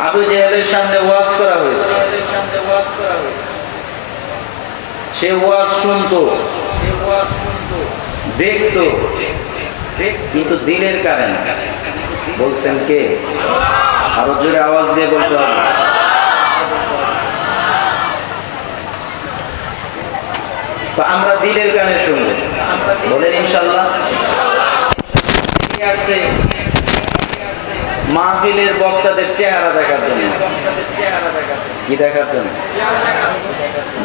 আবু সামনে ওয়াজ করা হয়েছে। সে ওয়াজ শুনতো। দেখতো। কিন্তু দিলের কারণে। বলছেন কে? আরও জোরে আওয়াজ দিয়ে বলতে হবে। তো আমরা দিলের কানে শুনব। বলেন ইনশাল্লাহ। আসছে মাহফিলের বক্তাদের চেহারা দেখার জন্য। কি দেখার জন্য?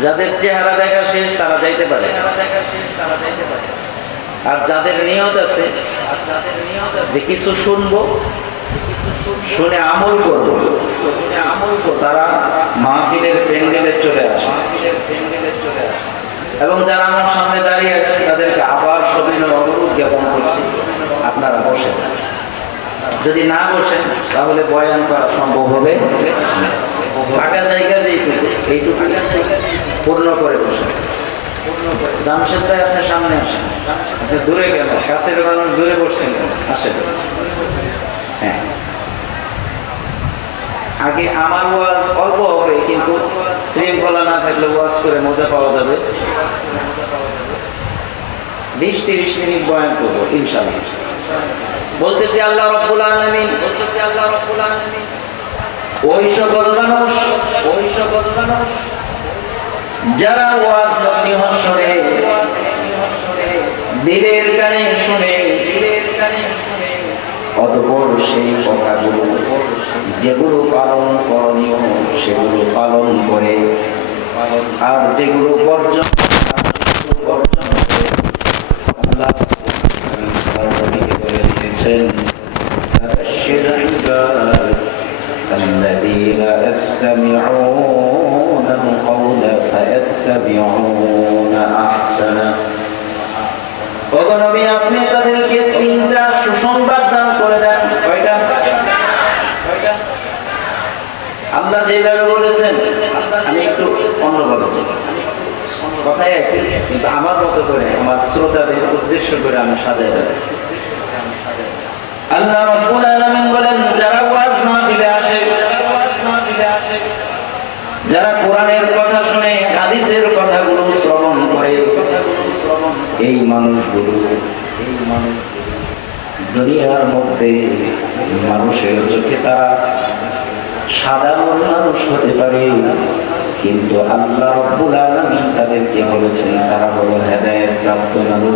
যাদের চেহারা দেখা শেষ, তারা যাইতে পারে। আর যাদের নিয়ত আছে, যে কিছু শুনব, শুনে আমল করব, তারা মাহফিলের প্যান্ডেলে চলে আসে। এবং যারা আমার সামনে দাঁড়িয়ে আছেন তাদেরকে আবার সবিনয় অনুরোধ জ্ঞাপন করছি, আপনারা বসেন যদি না বসেন, তাহলে বয়ান করা সম্ভব হবে। ফাঁকা জায়গা যেইটুকু, এইটুকু পূর্ণ করে বসেন। জামশেদ ভাই আপনি সামনে আসেন। আপনি দূরে গেল কাছের মানুষ দূরে বসছেন? আসেন। হ্যাঁ। আগে আমার ওয়াজ অল্প হবে, কিন্তু শৃঙ্খলা না থাকলে ওয়াজ করে মজা পাওয়া যাবে। বিশ তিরিশ মিনিট বয়ান করব, ইনশাআল্লাহ। বলতেছি আল্লাহ রব্বুল আলামিন, বলতেছি আল্লাহ রব্বুল আলামিন। ওই সকল মানুষ, ওই সকল মানুষ যারা ওয়াজ নসিহত শুনে, দিলের কানে শুনে, দিলের কানে শুনে, অতপর সেই কথাগুলো, যেগুলো পালন করণীয়, সেগুলো পালন করে। আর যেগুলো বর্জন করে আল্লাহ নবীকে বলে দিয়েছেন فبشر عباد الذين يستمعون القول فيتبعون أحسنه ওগো নবী আপনি তাদেরকে তিনটা সুসংবাদ দান করে দেন কয়টা আল্লাহ যেভাবে বলেছেন আমি একটু অন্যভাবে বলবো। কথাই একই কিন্তু আমার মতো করে আমার শ্রোতাদের উদ্দেশ্য করে আমি সাজাই ফেলেছি দুনিয়ার মধ্যে মানুষের সাধারণ মানুষ হতে পারে, কিন্তু আল্লাহ রব্বুল আলামিন তাদেরকে বলেছেন, তারা হলো হেদায়েত প্রাপ্ত মানুষ।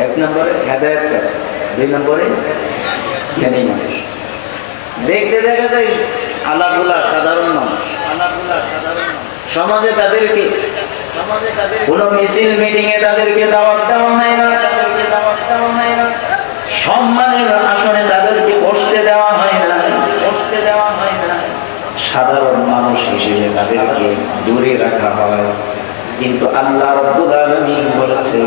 এক নম্বরে হেদায়েত প্রাপ্ত, দুই নম্বরে জ্ঞানী মানুষ। দেখতে দেখা যায় আলাগুলা সাধারণ মানুষ। সমাজে তাদেরকে কোন মিছিল মিটিং এ তাদেরকে দাওয়াত দেওয়া হয় না। সম্মানের আসনে তাদেরকে বসতে দেওয়া হয় না। বসতে দেওয়া হয় না সাধারণ মানুষ হিসেবে তাদেরকে দূরে রাখা হয়। কিন্তু আল্লাহ রব্বুল আলামিন বলেছেন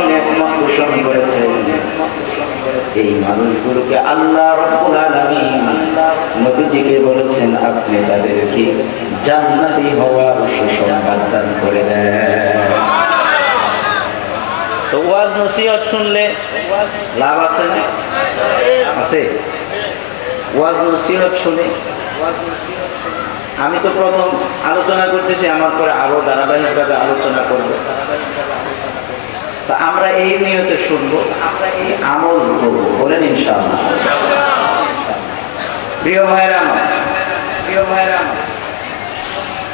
এই মানুষগুলোকে আল্লাহ নবীজিকে বলেছেন, আপনি তাদেরকে জান্নাতি হওয়ার সুসংবাদ দান করে দেন। তো ওয়াজ শুনলে লাভ আছে না? আছে। ওয়াজ শুনে আমি তো প্রথম আলোচনা করতেছি, আমার পরে আরও ধারাবাহিকভাবে আলোচনা করব। তা আমরা এই নিয়তে শুনব আমল করব। বলেন প্রিয় ভাইরা আমার, প্রিয় ভাইরা আমার,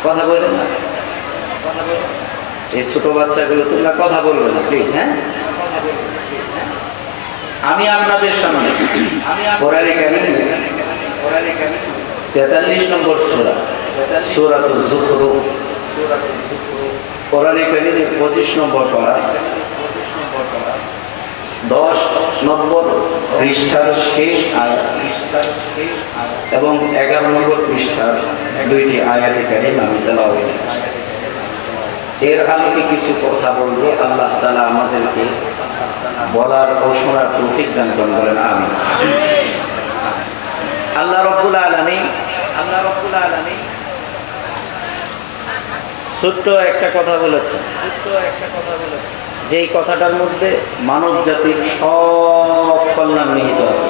কথা না? এই ছোট বাচ্চাগুলো তোমরা কথা বলবে না প্লিজ হ্যাঁ? আমি আপনাদের সামনে তেতাল্লিশ নম্বর সূরা কোরআনে কারিমে পঁচিশ নম্বর পারা। দশ নম্বর পৃষ্ঠার শেষ আয়াত এবং এগারো নম্বর পৃষ্ঠার দুইটি আয়াতে কারিম আমি তেলাওয়াত করেছি। এর আলোকে কিছু কথা বলব। আল্লাহ তালা আমাদেরকে বলার ও শোনার তৌফিক দান করুন আমি আল্লাহ রব্বুল আলমী আল্লাহ রব্বুল আলমী ছোট্ট একটা কথা বলেছে ছোট্ট একটা কথা বলেছে যেই কথাটার মধ্যে মানব জাতির সব কল্যাণ নিহিত আছে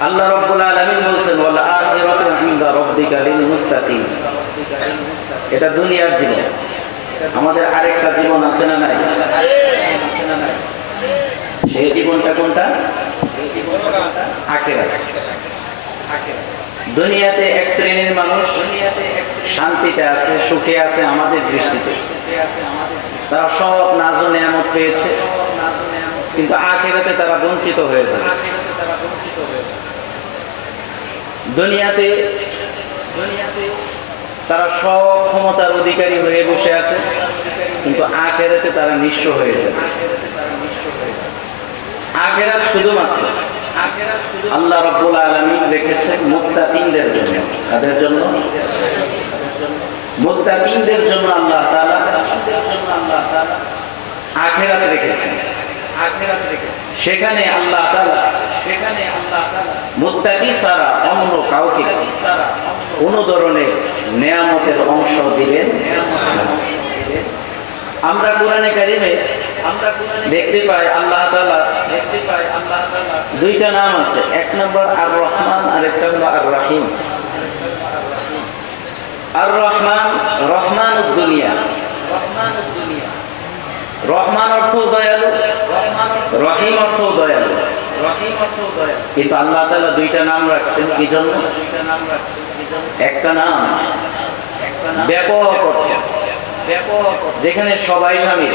আল্লাহ রব্বুল আলামিন বলছেন এটা দুনিয়ার জীবন। আমাদের আরেকটা জীবন আছে না নাই? সেই জীবনটা কোনটা? আখেরাত। দুনিয়াতে এক শ্রেণির মানুষ শান্তিতে আছে, সুখে আছে আমাদের দৃষ্টিতে। তারা সব নাজ নেয়ামত পেয়েছে, কিন্তু আখেরাতে তারা বঞ্চিত হয়ে দুনিয়াতে দুনিয়াতে তারা সব ক্ষমতার অধিকারী হয়ে বসে আছে, কিন্তু আখেরাতে তারা নিঃস্ব হয়ে যাবে। আখেরাত শুধুমাত্র আল্লাহ রাব্বুল আলামিন রেখেছেন মুত্তাকিনদের জন্য। তাদের জন্য? মুত্তাকিনদের জন্য আল্লাহ তাআলা আখেরাত রেখেছেন। আখেরাত রেখেছেন সেখানে আল্লাহ তাআলা সেখানে আল্লাহ তাআলা মুত্তাকি ছাড়া অন্য কাউকে কোন ধরনের নেয়ামতের অংশ দিবেন আমরা কোরআনে কারিমে দেখতে পাই আল্লাহ তাআলা। দেখতে পাই আল্লাহ তাআলা। দুইটা নাম আছে এক নম্বর আর রহমান আর একটা হলো আর রাহিম আর রহমান রহমান দুনিয়া। রহমান রহমান অর্থ দয়ালু। রহিম অর্থ দয়ালু। কিন্তু আল্লাহ তাআলা দুইটা নাম রাখছেন কি জন্য? একটা নাম। ব্যাপক অর্থ। যেখানে সবাই স্বামীর যেখানে সবাই স্বামীর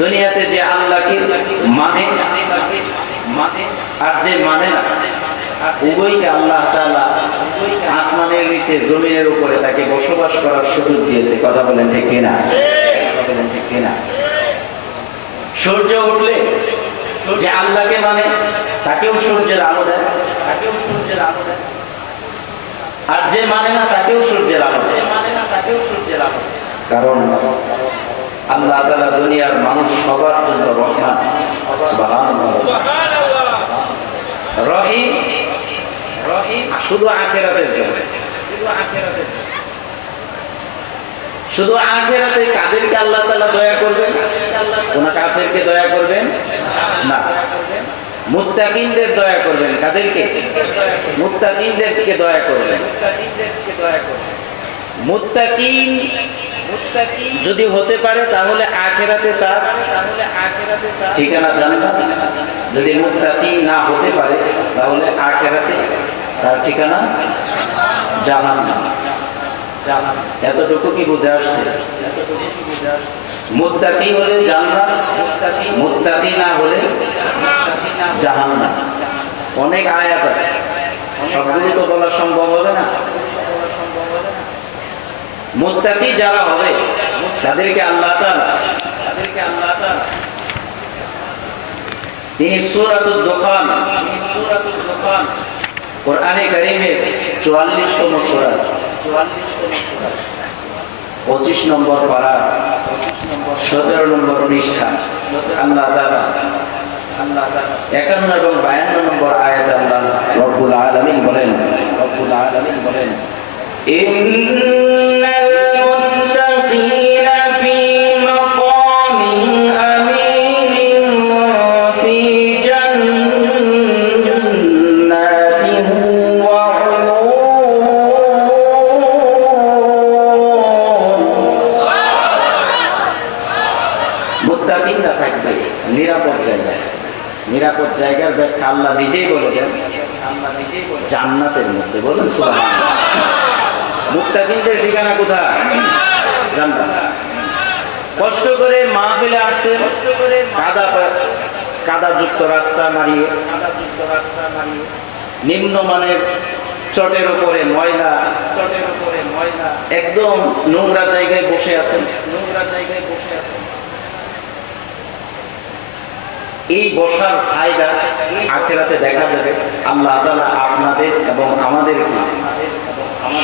দুনিয়াতে যে আল্লাহকে মানে? মানে আর যে মানে না উভয়কে আল্লাহ আসমানের নিচে জমিনের উপরে তাকে বসবাস করার সুযোগ দিয়েছে। কথা বলেন ঠিক কিনা? ঠিক কিনা? সূর্য উঠলে যে আল্লাহকে মানে তাকেও সূর্যের আলো দেয়। তাকেও সূর্যের আলো দেয়। আর যে মানে না তাকেও সূর্যের আলো দেয়। মানে না তাকেও সূর্যের আলো কারণ আল্লাহ তাআলা দুনিয়ার মানুষ সবার জন্য রহমান। রহিম। শুধু আখেরাতের জন্য। শুধু আখেরাতে কাদেরকে আল্লাহ তাআলা দয়া করবেন? কোন কাফেরকে দয়া করবেন? না। মুত্তাকিনদের দয়া করবেন কাদেরকে? মুত্তাকিনদেরকে দয়া করবেন। মুত্তাকিন যদি হতে পারে তাহলে আখেরাতে তার ঠিকানা জান্নাত যদি মুত্তাকি না হতে পারে তাহলে আখেরাতে তার ঠিকানা জাহান্নাম এতটুকু কি বুঝে আসছে? মুত্তাকি হলে জান্নাত মুত্তাকি না হলে জাহান্নাম অনেক আয়াত আছে। সবগুলো তো বলা সম্ভব হবে না। মুত্তাকি যারা হবে, তাদেরকে আল্লাহ তাদেরকে আল্লাহ তিনি তিনি কোরআনে কারিমের 44 তম সূরা 44 তম সূরা 25 নম্বর পারা 17 নম্বর পৃষ্ঠা, আল্লাহ তাআলা আল্লাহ তাআলা 51 এবং 52 নম্বর আয়াত আল্লাহ রব্বুল বলেন রব্বুল বলেন। মুত্তাকিনরা থাকবে নিরাপদ জায়গায়। নিরাপদ জায়গার ব্যাখ্যা আল্লাহ নিজেই বলে দেন। জান্নাতের মধ্যে বলেন মুক্তাকিনদের ঠিকানা কোথায়? জান্নাত কষ্ট করে মাহফিলে আসছে কাদা কাদা যুক্ত রাস্তা মারিয়ে, নিম্নমানের চটের উপরে ময়লা চটের উপরে ময়লা একদম নোংরা জায়গায় বসে আছেন। নোংরা জায়গায় বসে আছেন এই বসার ফায়দা আখেরাতে দেখা যাবে। আল্লাহ আপনাদের এবং আমাদের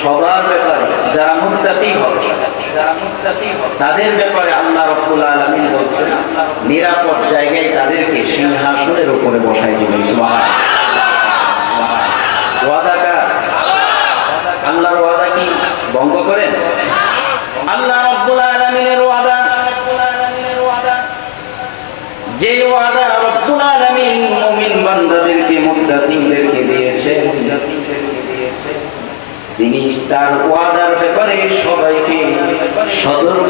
সবার ব্যাপারে যারা মুক্তি হবে, তাদের ব্যাপারে আল্লাহ রব্বুল আলমিন বলছেন, নিরাপদ জায়গায় তাদেরকে সিংহাসনের উপরে বসাই দিবে আল্লাহর ওয়াদা কি? ভঙ্গ করেন আল্লাহ রব্বুল আলামিনের ওয়াদা যে ওয়াদা রব্বুল আলামিন মুমিন বান্দাদেরকে মুত্তাকিনদেরকে দিয়েছে তিনি তার ওয়াদার ব্যাপারে সবাইকে সতর্ক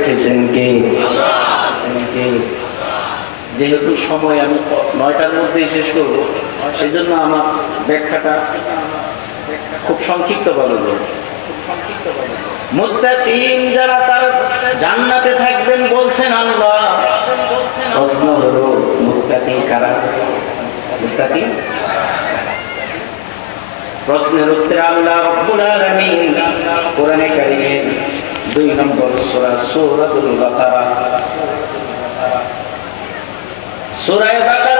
রেখেছেন কে? যেহেতু সময় আমি নয়টার মধ্যেই শেষ করব সেই জন্য আমার ব্যাখ্যাটা খুব সংক্ষিপ্ত ভাবে বলব যারা তার জান্নাতে থাকবেন বলছেন আল্লাহ। প্রশ্ন হলো কারা? প্রশ্নের উত্তরে আল্লাহ রব্বুল আলামিন কোরআনে কারীমের দুই নম্বর সূরা সূরাতুল বাকারা সূরা বাকারা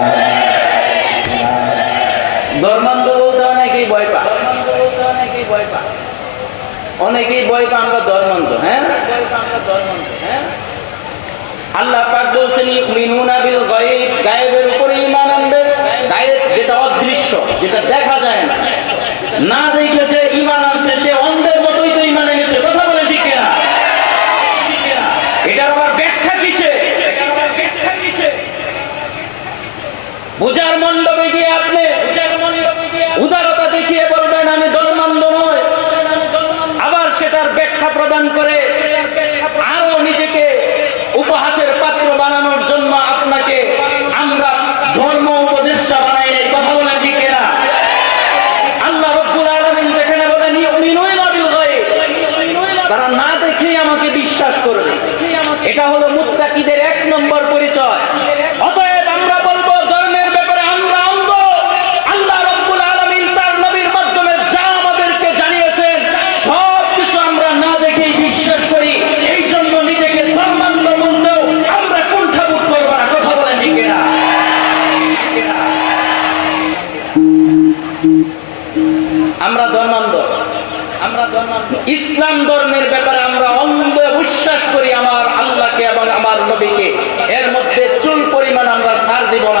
ধর্মান্ধ বলতে অনেকেই ভয় পায়। অনেকেই ভয় পা আমরা ধর্মান্ধ হ্যাঁ? আল্লাহ পাক বলছেন, ইউমিনুনা গায়ব, গায়েবের উপরে ঈমান আনবে। গায়েব যেটা অদৃশ্য, যেটা দেখা যায় না। না দেখে যে আনছে, সে অন্ধের মতোই তো ঈমান এনেছে, কথা বলে ঠিক কিনা? এটার আবার ব্যাখ্যা কিসে? পূজার মণ্ডপে গিয়ে আপনি উদারতা দেখিয়ে বলবেন আমি ধর্মান্ধ নয় আবার সেটার ব্যাখ্যা প্রদান করে আরও নিজেকে উপহাসের ইসলাম ধর্মের ব্যাপারে আমরা অন্ধ বিশ্বাস করি আমার আল্লাহকে এবং আমার নবীকে। এর মধ্যে চুল পরিমাণ আমরা সার দিব না।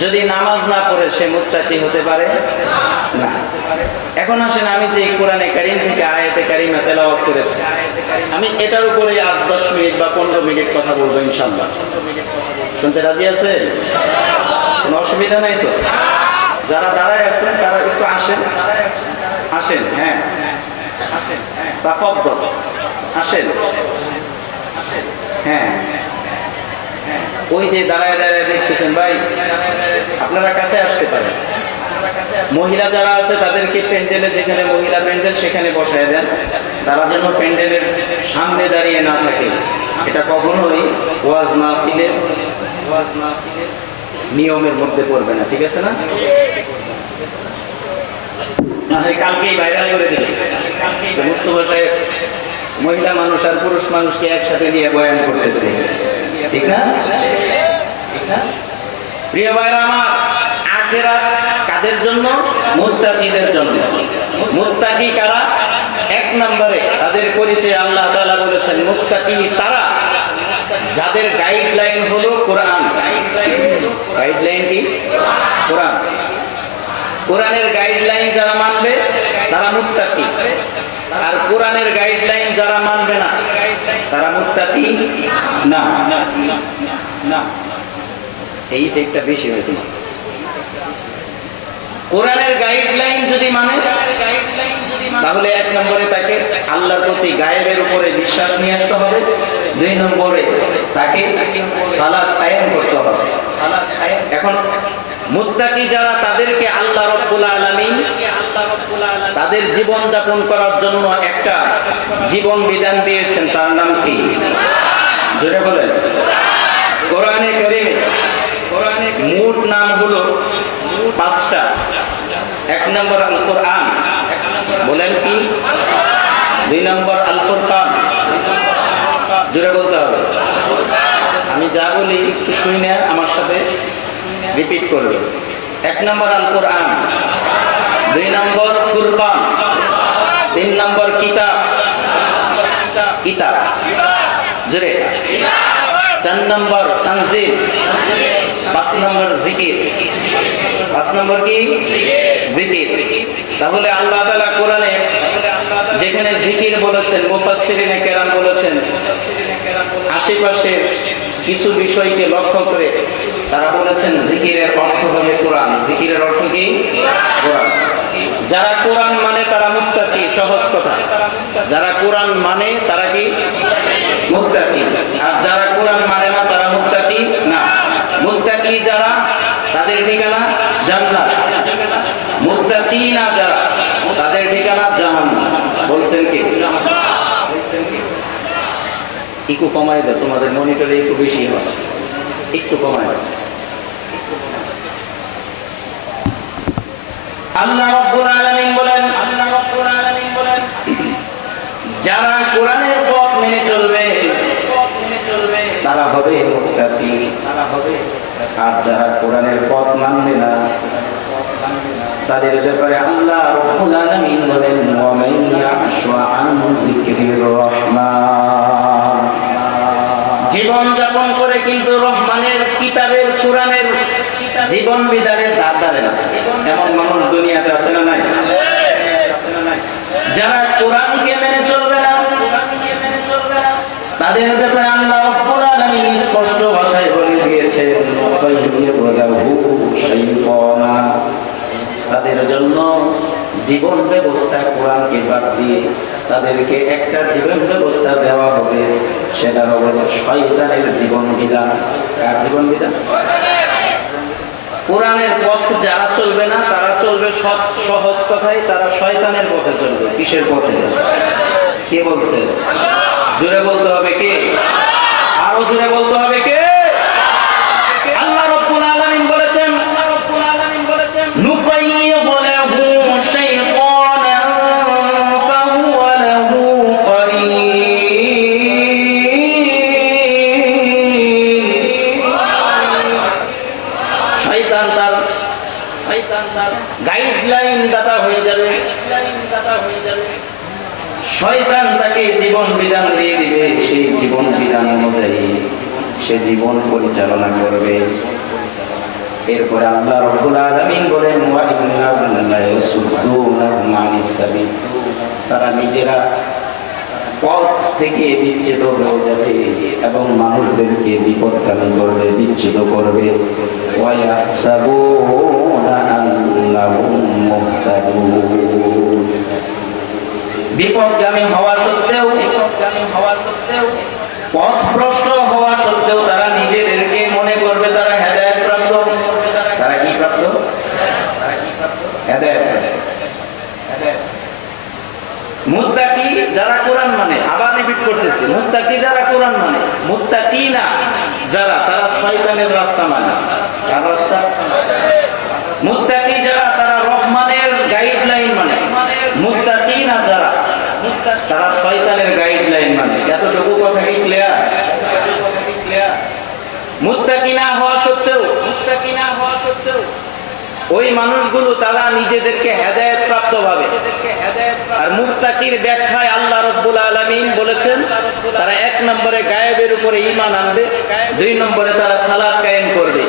যদি নামাজ না পড়ে সে মুত্তাকি হতে পারে? না। এখন আসেন, আমি যে কোরআনে কারিম থেকে আয়াতে কারিমা তেলাওয়াত করেছি, আমি এটার উপরে আট দশ মিনিট বা পনেরো মিনিট কথা বলব ইনশাল্লাহ শুনতে রাজি আছে কোনো অসুবিধা নাই তো? যারা দাঁড়ায় আছেন, তারা একটু আসেন। আসেন হ্যাঁ। আসেন। হ্যাঁ। ওই যে দাঁড়ায় দাঁড়ায় দেখতেছেন, ভাই। আপনারা কাছে আসতে পারেন। মহিলা যারা আছে, তাদেরকে প্যান্ডেলে যেখানে মহিলা প্যান্ডেল, সেখানে বসায় দেন। তারা যেন প্যান্ডেলের সামনে দাঁড়িয়ে না থাকে। এটা কখনোই ওয়াজ মাহফিলের ওয়াজ মাহফিলের নিয়মের মধ্যে পড়বে না, ঠিক আছে না? কালকেই ভাইরাল করে তো মুস্তফা মহিলা মানুষ আর পুরুষ মানুষকে একসাথে নিয়ে বয়ান করতেছে। ঠিক না? ঠিক না? প্রিয় ভাইরা আমার, আখেরাত কাদের জন্য? মুত্তাকিদের জন্য। মুত্তাকি কারা? এক নম্বরে তাদের পরিচয় আল্লাহ তাআলা বলেছেন, মুত্তাকি তারা যাদের গাইডলাইন হলো কোরআন। গাইডলাইন কি? কোরআন। কোরআনের গাইডলাইন যারা মানবে, তারা মুত্তাকি। আর কোরআনের গাইডলাইন যারা মানবে না, তারা মুত্তাকি না না। এই ইফেক্টটা বেশি হয় তোমার। কোরআনের গাইডলাইন যদি মানে তাহলে এক নম্বরে তাকে আল্লাহর প্রতি গায়েবের উপরে বিশ্বাস নিয়ে আসতে হবে। দুই নম্বরে তাকে সালাদ কায়েম করতে হবে। এখন মুত্তাকি যারা, তাদেরকে আল্লাহ রব্বুল আলামিন তাদের জীবন যাপন করার জন্য একটা জীবন বিধান দিয়েছেন। তার নাম কি? জোরে বলেন। কোরআনে কারিমে মোট নাম হলো পাঁচটা। এক নম্বর আল কোরআন বলেন কি? দুই নম্বর আল ফুরকান জোরে বলতে হবে। আমি যা বলি একটু শুই না আমার সাথে রিপিট করবে। এক নম্বর আল কোরআন দুই নম্বর ফুরকান। তিন নম্বর কিতাব। কিতাব। জোরে। চার নম্বর তানজিল পাঁচ নম্বর জিকির। পাঁচ নম্বর কি? জিকির। তাহলে আল্লাহ তালা কোরআনে যেখানে জিকির বলেছেন, মুফাসসিরিনে কেরাম বলেছেন, আশেপাশে কিছু বিষয়কে লক্ষ্য করে তারা বলেছেন, জিকিরের অর্থ হবে কোরআন। জিকিরের অর্থ কি? কোরআন। যারা কোরআন মানে তারা মুত্তাকি, সহজ কথা। যারা কোরআন মানে তারা কি? মুত্তাকি। আর যারা কোরআন মানে না, তারা মুত্তাকি না। মুত্তাকি যারা, তাদের ঠিকানা জান্নাত। মুত্তাকি না যারা, তাদের ঠিকানা জাহান্নাম। বলছেন কি? একটু কমাই দাও, তোমাদের মনিটরে একটু বেশি হয়। একটু কমাই দাও। আল্লাহ রাব্বুল আলামিন আর যারা কোরআনের পথ মানবে না, তাদের ব্যাপারে আল্লাহ রাব্বুল আলামিন বলেন ওয়া মান ইয়াশু আন যিকরির রহমান জীবন যাপন করে কিন্তু রহমানের কিতাবের, কোরআনের জীবন না। এমন মানুষ দুনিয়াতে আছে না নাই? যারা কোরআনকে মেনে চলবে না, তাদের ব্যাপারে আল্লাহ রাব্বুল আলামিন স্পষ্ট ভাষায় তাদের জন্য জীবন ব্যবস্থা কোরআনকে বাদ দিয়ে তাদেরকে একটা জীবন ব্যবস্থা দেওয়া হবে, সেটা হবে শয়তানের জীবন বিধান কার জীবন বিধান কোরআনের পথ যারা চলবে না, তারা চলবে সব সহজ কথাই তারা শয়তানের পথে চলবে। কিসের পথে? কে বলছে? জোরে বলতে হবে কে? আরও জোরে বলতে হবে কে? জীবন পরিচালনা করবে। এরপরে আল্লাহ রব্বুল আলামিন বলেন, ওয়া ইন্নাহুম লা ইয়াসুদ্দুনাহুম আনিস সাবিল। তারা নিজেরা পথ থেকে বিচ্ছিত হয়ে যাবে এবং মানুষদেরকে বিপদগামী করবে বিচ্ছিত করবে। বিপদগামী হওয়া সত্ত্বেও, বিপদগামী হওয়া সত্ত্বেও পথ প্রশ্ন হওয়া সত্ত্বেও তারা নিজেদেরকে মনে করবে তারা হেদায়েত প্রাপ্ত তারা কি প্রাপ্ত হেদায়েত হেদায়েত মুত্তাকি যারা কোরআন মানে আবার করতেছি মুত্তাকি যারা কোরআন মানে মুত্তাকি না, যারা, তারা শয়তানের রাস্তা মানে। তার রাস্তা? মুত্তাকি যারা, তারা রহমানের গাইডলাইন মানে। মুত্তাকি না যারা, তারা শয়তানের গাইডলাইন মানে এতটুকু কথা কি ক্লিয়ার মুত্তাকি না হওয়া সত্ত্বেও মুত্তাকি না হওয়া সত্ত্বেও ওই মানুষগুলো তারা নিজেদেরকে হেদায়েত প্রাপ্ত ভাবে। আর মুত্তাকির ব্যাখ্যায় আল্লাহ রব্বুল আলামিন বলেছেন, তারা এক নম্বরে গায়েবের উপরে ঈমান আনবে, দুই নম্বরে তারা সালাদ কায়েম করবে।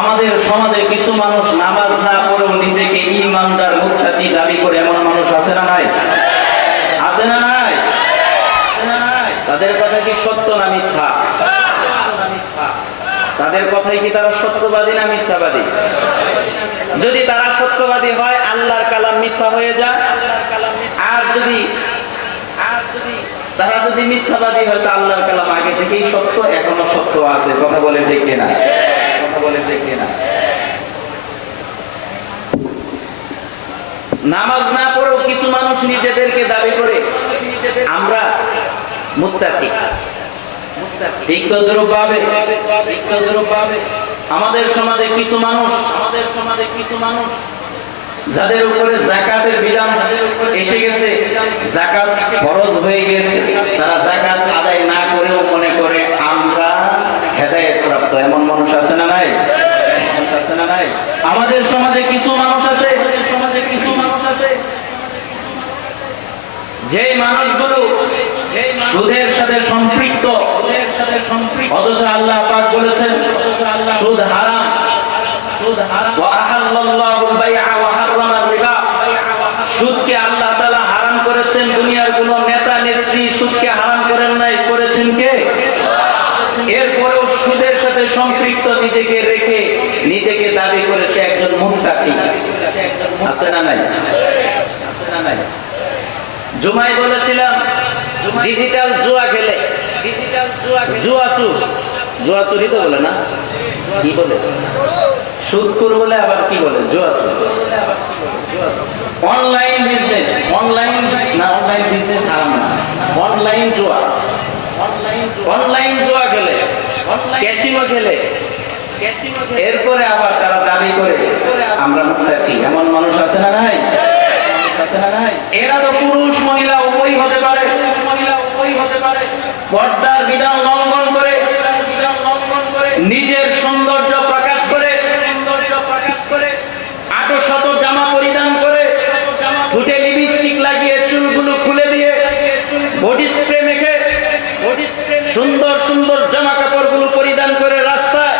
আমাদের সমাজে কিছু মানুষ নামাজ না পড়েও নিজেকে ঈমানদার মুত্তাকি দাবি করে, এমন মানুষ আছে না নাই? আছে না নাই? তাদের কথা কি সত্য না মিথ্যা? তাদের কথাই কি তারা সত্যবাদী না মিথ্যাবাদী? যদি তারা সত্যবাদী হয়, আল্লাহর কালাম মিথ্যা হয়ে যায়। আর যদি আর যদি তারা যদি মিথ্যাবাদী হয়, তো আল্লাহর কালাম আগে থেকেই সত্য, এখনও সত্য আছে। কথা বলে ঠিক না কথা বলে ঠিক না নামাজ না পড়েও কিছু মানুষ নিজেদেরকে দাবি করে, আমরা মুত্তাকি। ঠিক তো দ্রুপ পাবে ঠিক তো দ্রুপ পাবে আমাদের সমাজে কিছু মানুষ, আমাদের সমাজে কিছু মানুষ যাদের উপরে জাকাতের বিধান এসে গেছে জাকাত ফরজ হয়ে গেছে তারা জাকাত আদায় না করেও মনে করে আমরা হেদায়েত প্রাপ্ত এমন মানুষ আছে না নাই? আছে না নাই আমাদের সমাজে কিছু মানুষ আছে সমাজে কিছু মানুষ আছে যে মানুষগুলো সুদের সাথে সম্পৃক্ত, অথচ আল্লাহ পাক বলেছেন সুদ হারাম। সুদ হারাম। ওয়া আহাল্লাল্লাহুল বাইআ ওয়া হাররামার রিবা সুদকে আল্লাহ তাআলা হারাম করেছেন দুনিয়ার কোন নেতা নেত্রী সুদকে হারাম করেন নাই। করেছেন কে? এরপরেও সুদের সাথে সম্পৃক্ত নিজেকে রেখে নিজেকে দাবি করে সে একজন মুত্তাকি। আছে না নাই? আছে না নাই? জুমাই বলেছিলাম ডিজিটাল জুয়া খেলে। ডিজিটাল জুয়া জুয়া চুর। জুয়া চুরি তো বলে না? কি বলে? সুদখুর বলে আবার কি বলে? জুয়া অনলাইন বিজনেস অনলাইন না অনলাইন বিজনেস হারাম না। অনলাইন জুয়া অনলাইন জুয়া খেলে ক্যাসিনো খেলে এরপরে আবার তারা দাবি করে, আমরা মুক্তি এমন মানুষ আছে না নাই? এরা তো পুরুষ, মহিলা উভয় হতে পারে। পর্দার বিধান লঙ্ঘন করে, নিজের সৌন্দর্য প্রকাশ করে সৌন্দর্য প্রকাশ করে আটো শত জামা পরিধান করে ঠুটে লিপস্টিক লাগিয়ে চুলগুলো খুলে দিয়ে বডি স্প্রে মেখে সুন্দর সুন্দর জামা কাপড়গুলো পরিধান করে রাস্তায়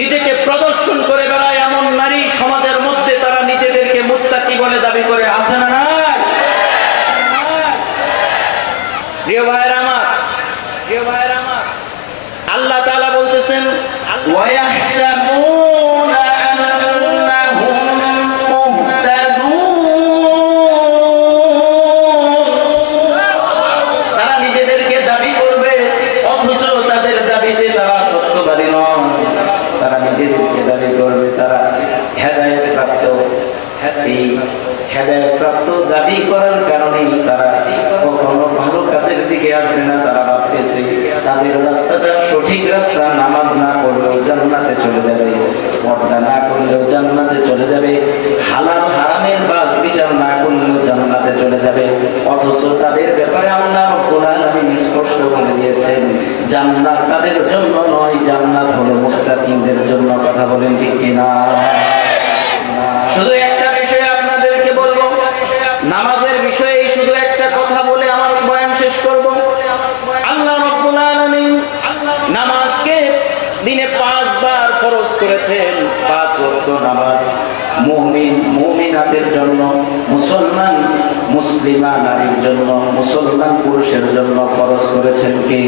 নিজেকে প্রদর্শন করে বেড়ায় এমন নারী সমাজের মধ্যে তারা নিজেদেরকে মুত্তাকি বলে দাবি করে আছে না আল্লাহ তাআলা বলতেছেন আন্নাহুম মুহতাদুন তারা নিজেদেরকে দাবি করবে অথচ তাদের দাবিতে তারা সত্যবাদী নন তারা নিজেদেরকে দাবি করবে তারা হেদায়ত প্রাপ্ত এই হেদায়ত প্রাপ্ত দাবি করার কারণেই তারা কখনো ভালো কাজের দিকে আসবে না তারা ভাবতেছে তাদের রাস্তাটা সঠিক রাস্তা নামাজ না পড়লেও জান্নাতে চলে যাবে পর্দা না করলেও জান্নাতে চলে যাবে হালাল হারামের বাস বিচার না করলেও জান্নাতে চলে যাবে অথচ তাদের ব্যাপারে আল্লাহ রব্বুল আলামিন স্পষ্ট বলে দিয়েছেন জান্নাত তাদের জন্য নয় জান্নাত হলো মুত্তাকিনদের জন্য কথা বলেন ঠিক কিনা শুধু একটা বিষয় আপনাদেরকে বলব নামাজের বিষয়ে এই শুধু একটা কথা বলে আমার বয়ান শেষ করব আল্লাহ রাব্বুল আলামিন নামাজকে দিনে পাঁচবার ফরজ করেছেন পাঁচ ওয়াক্ত নামাজ। মুমিন, মুমিনাতের জন্য, মুসলমান, মুসলিমা নারীর জন্য, মুসলমান পুরুষের জন্য ফরজ করেছেন কে?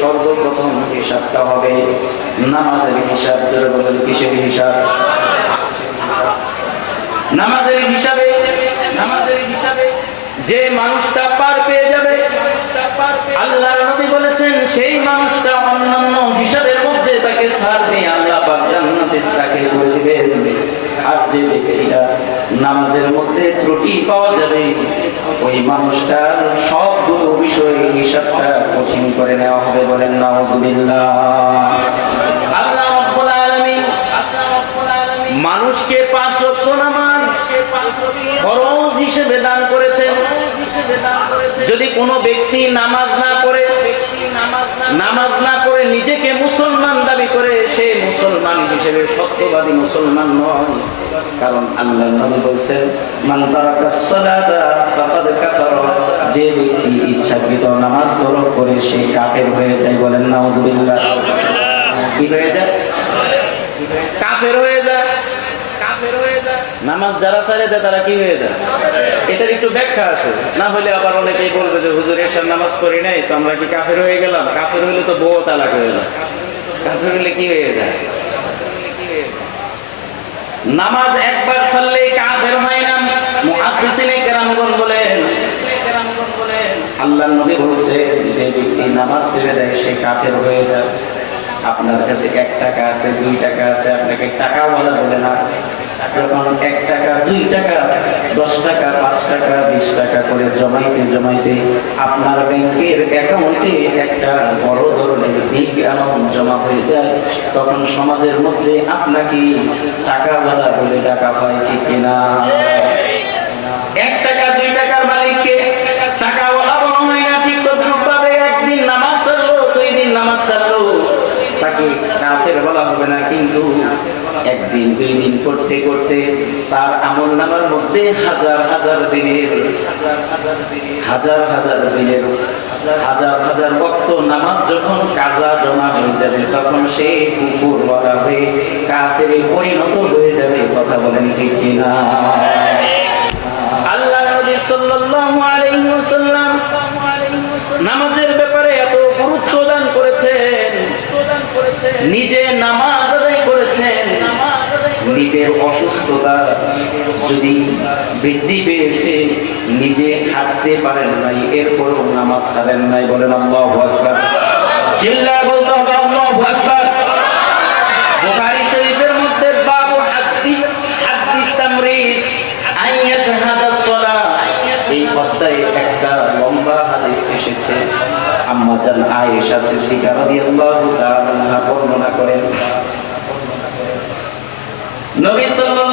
সর্বপ্রথম হিসাবটা হবে নামাজের হিসাব কিসের হিসাব? নামাজের হিসাবে নামাজের হিসাবে যে মানুষটা পার পেয়ে যাবে, আল্লাহর নবী বলেছেন, সেই মানুষটা অন্যান্য হিসাবের মধ্যে তাকে ছাড় দিয়ে আল্লাহ পাক তাকে দিবেন। আর যে ব্যক্তিটা নামাজের মধ্যে ত্রুটি পাওয়া যাবে, ওই মানুষটার সবগুলো বিষয়ে হিসাবটা কঠিন করে নেওয়া হবে বলেন, নাউজুবিল্লাহ। আল্লাহ রাব্বুল আলামিন মানুষকে পাঁচ ওয়াক্ত নামাজ ফরজ হিসেবে দান করেছেন। যদি কোনো ব্যক্তি নামাজ না করে নামাজ না করে নিজেকে মুসলমান দাবি করে, সে মুসলমান হিসেবে সত্যবাদী মুসলমান নয়। কারণ আল্লাহ নবী বলছেন, মান তারাকাস সালাতা ফাকাদ কাফারা। যে ব্যক্তি ইচ্ছাকৃত নামাজ তরক করে, সে কাফের হয়ে যায় বলেন, নাউজুবিল্লাহ। কি হয়ে যায়? কাফের হয়ে যায়। নামাজ যারা ছাড়ে দেয়, তারা কি হয়ে যায়? এটার একটু ব্যাখ্যা আছে। না হলে আবার অনেকেই বলবে যে, হুজুর এসার নামাজ পড়ি নাই, তো আমরা কি কাফের হয়ে গেলাম? কাফের হইলে তো বউ তালাক হয়ে যায়। কাফের হইলে কি হয়ে যায়? নামাজ একবার কাফের হয় না। মুহাদ্দিসিনে কেরামগণ বলেন। নবী বলছে, যে ব্যক্তি নামাজ ছেড়ে দেয়, সে কাফের হয়ে যায়। আপনার কাছে এক টাকা আছে, দুই টাকা আছে, আপনাকে টাকা বলা বলে না। যখন এক টাকা, দুই টাকা, দশ টাকা, পাঁচ টাকা, বিশ টাকা করে জমাইতে জমাইতে আপনার ব্যাংকের অ্যাকাউন্টে একটা বড় ধরনের বিগ অ্যামাউন্ট জমা হয়ে যায়। তখন সমাজের মধ্যে আপনাকে টাকাওয়ালা বলে ডাকা হয়, ঠিক কিনা? এক টাকা, দুই টাকার মালিককে টাকাওয়ালা বলা হয় না, ঠিক তদ্রুপ ভাবে একদিন নামাজ ছাড়লো, দুই দিন নামাজ ছাড়লো। তাকে কাফের বলা হবে না কিন্তু একদিন দুই দিন করতে করতে তার আমল নামার মধ্যে হাজার হাজার দিনের, হাজার হাজার দিনের, হাজার হাজার ভক্ত নামাজ যখন কাজা জমা হয়ে যাবে, তখন সে কুকুর বলা হয়ে কাফেরে পরিণত হয়ে যাবে, কথা বলেন ঠিক কিনা? আল্লাহ নামাজের ব্যাপারে এত গুরুত্ব দান করেছেন। নিজে নামাজ নিজের অসুস্থতা যদি বৃদ্ধি পেয়েছে, নিজে হাঁটতে পারেন নাই, এরপরও নামাজ ছাড়েন নাই বলেন আল্লাহু এই একটা লম্বা এসেছে। আয়েশা সিদ্দিকা রাদিয়াল্লাহু তাআলা বর্ণনা করেন নবী সাল্লাল্লাহু আলাইহি ওয়াসাল্লাম এমন